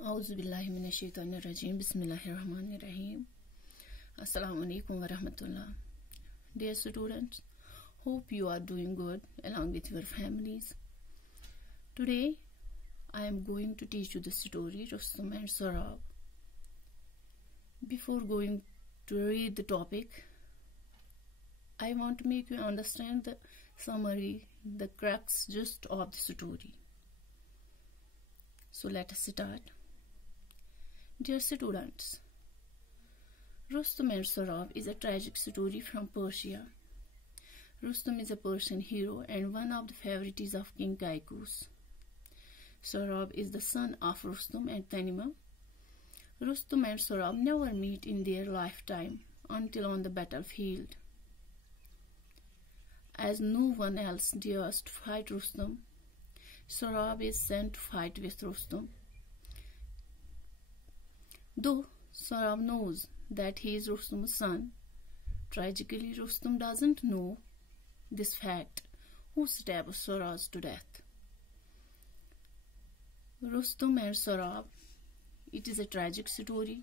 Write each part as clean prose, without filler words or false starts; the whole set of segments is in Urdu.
Auzubillahiminash-shaytanir-rajim. Bismillahir-rahmanir-rahim. Assalamu alaikum wa rahmatullah. Dear students, hope you are doing good along with your families. Today, I am going to teach you the story Rustum and Sarab. Before going to read the topic, I want to make you understand the summary, the crux gist of the story. So let us start. Dear students, Rustum and Sarab is a tragic story from Persia. Rustum is a Persian hero and one of the favorites of King Kaikous. Sarab is the son of Rustum and Tanima. Rustum and Sarab never meet in their lifetime until on the battlefield. As no one else dares to fight Rustum, Sarab is sent to fight with Rustum. Though Sarab knows that he is Rustum's son, tragically Rustum doesn't know this fact, who stabs Sarab to death. Rustum and Sarab, it is a tragic story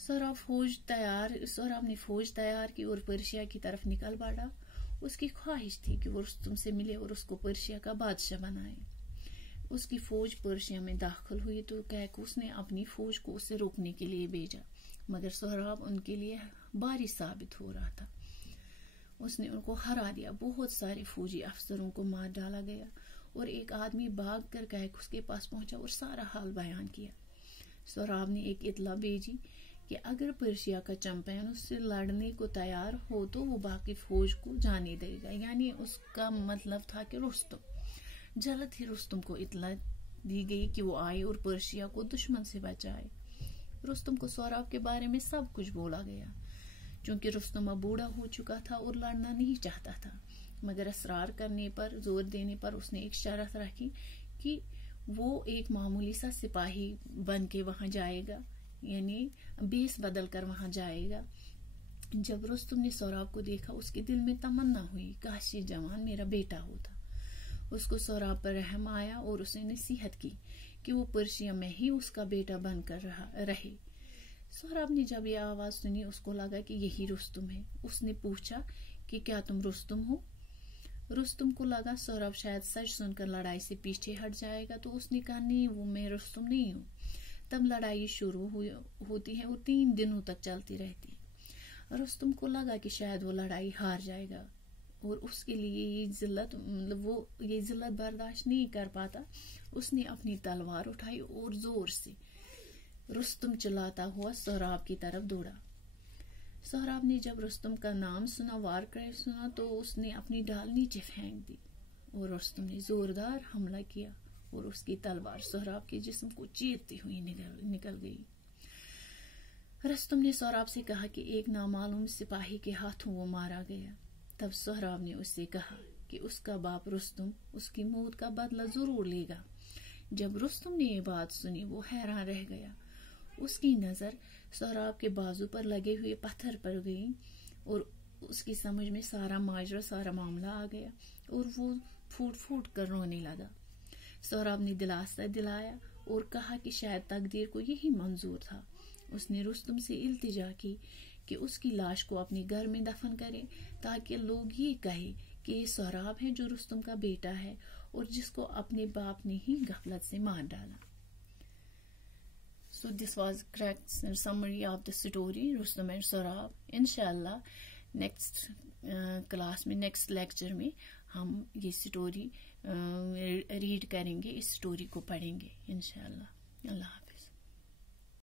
Sohrab نے فوج تیار کی اور پرشیا کی طرف نکل پڑا. اس کی خواہش تھی کہ وہ رستم سے ملے اور اس کو پرشیا کا بادشاہ بنائے. اس کی فوج پرشیا میں داخل ہوئی تو کیکوس نے اپنی فوج کو اسے روکنے کے لیے بھیجا، مگر سہراب ان کے لیے بھاری ثابت ہو رہا تھا. اس نے ان کو ہرا دیا. بہت سارے فوجی افسروں کو مار ڈالا گیا اور ایک آدمی بھاگ کر کیکوس کے پاس پہنچا اور سارا حال بیان کیا. سہراب نے ایک اطلاع بھیجی کہ اگر پرشیا کا چمپین اس سے لڑنے کو تیار ہو تو وہ باقی فوج کو جانے دے گا. یعنی اس کا مطلب تھا کہ رستم. جلد ہی رستم کو اطلاع دی گئی کہ وہ آئے اور پرشیا کو دشمن سے بچائے. رستم کو سہراب کے بارے میں سب کچھ بولا گیا. چونکہ رستم اب بوڑھا ہو چکا تھا اور لڑنا نہیں چاہتا تھا، مگر اصرار کرنے پر، زور دینے پر اس نے ایک شرط رکھی کہ وہ ایک معمولی سا سپاہی بن کے وہاں جائے گا، یعنی بیس بدل کر وہاں جائے گا. جب رستم نے سہراب کو دیکھا اس کے دل میں تمنا ہوئی کاش یہ جوان میرا بیٹا ہوتا. اس کو سہراب پر رحم آیا اور اسے نصیحت کی کہ وہ پرشیا میں ہی اس کا بیٹا بن کر رہے. سہراب نے جب یہ آواز سنی اس کو لگا کہ یہی رستم ہے. اس نے پوچھا کہ کیا تم رستم ہو؟ رستم کو لگا سہراب شاید سچ سن کر لڑائی سے پیچھے ہٹ جائے گا، تو اس نے کہا نہیں، وہ میں رستم نہیں ہوں. تب لڑائی شروع ہوتی ہے اور 3 دنوں تک چلتی رہتی. رستم کو لگا کہ شاید وہ لڑائی ہار جائے گا اور اس کے لیے یہ ذلت برداشت نہیں کر پاتا. اس نے اپنی تلوار اٹھائی اور زور سے رستم چلاتا ہوا سہراب کی طرف دوڑا. سہراب نے جب رستم کا نام سنا، وار کرے سنا، تو اس نے اپنی ڈال نیچے پھینک دی اور رستم نے زوردار حملہ کیا اور اس کی تلوار سہراب کے جسم کو چیرتی ہوئی نکل گئی. رستم نے سہراب سے کہا کہ ایک نامعلوم سپاہی کے ہاتھوں وہ مارا گیا. تب سہراب نے اس سے کہا کہ اس کا باپ رستم اس کی موت کا بدلہ ضرور لے گا. جب رستم نے یہ بات سنی وہ حیران رہ گیا. اس کی نظر سہراب کے بازو پر لگے ہوئے پتھر پر گئی اور اس کی سمجھ میں سارا ماجرا، سارا معاملہ آ گیا اور وہ پھوٹ پھوٹ کر رونے لگا. سہراب نے دلاسا دلایا اور کہا کہ شاید تقدیر کو یہی منظور تھا. اس نے رستم سے التجا کی کہ اس کی لاش کو اپنے گھر میں دفن کرے تاکہ لوگ یہ کہیں کہ یہ سہراب ہے جو رستم کا بیٹا ہے اور جس کو اپنے باپ نے ہی غفلت سے مار ڈالا. So this was correct summary of the story Rustam and Sohrab. انشاءاللہ نیکسٹ کلاس میں، نیکسٹ لیکچر میں ہم یہ سٹوری ریڈ کریں گے، اس سٹوری کو پڑھیں گے انشاءاللہ. اللہ حافظ.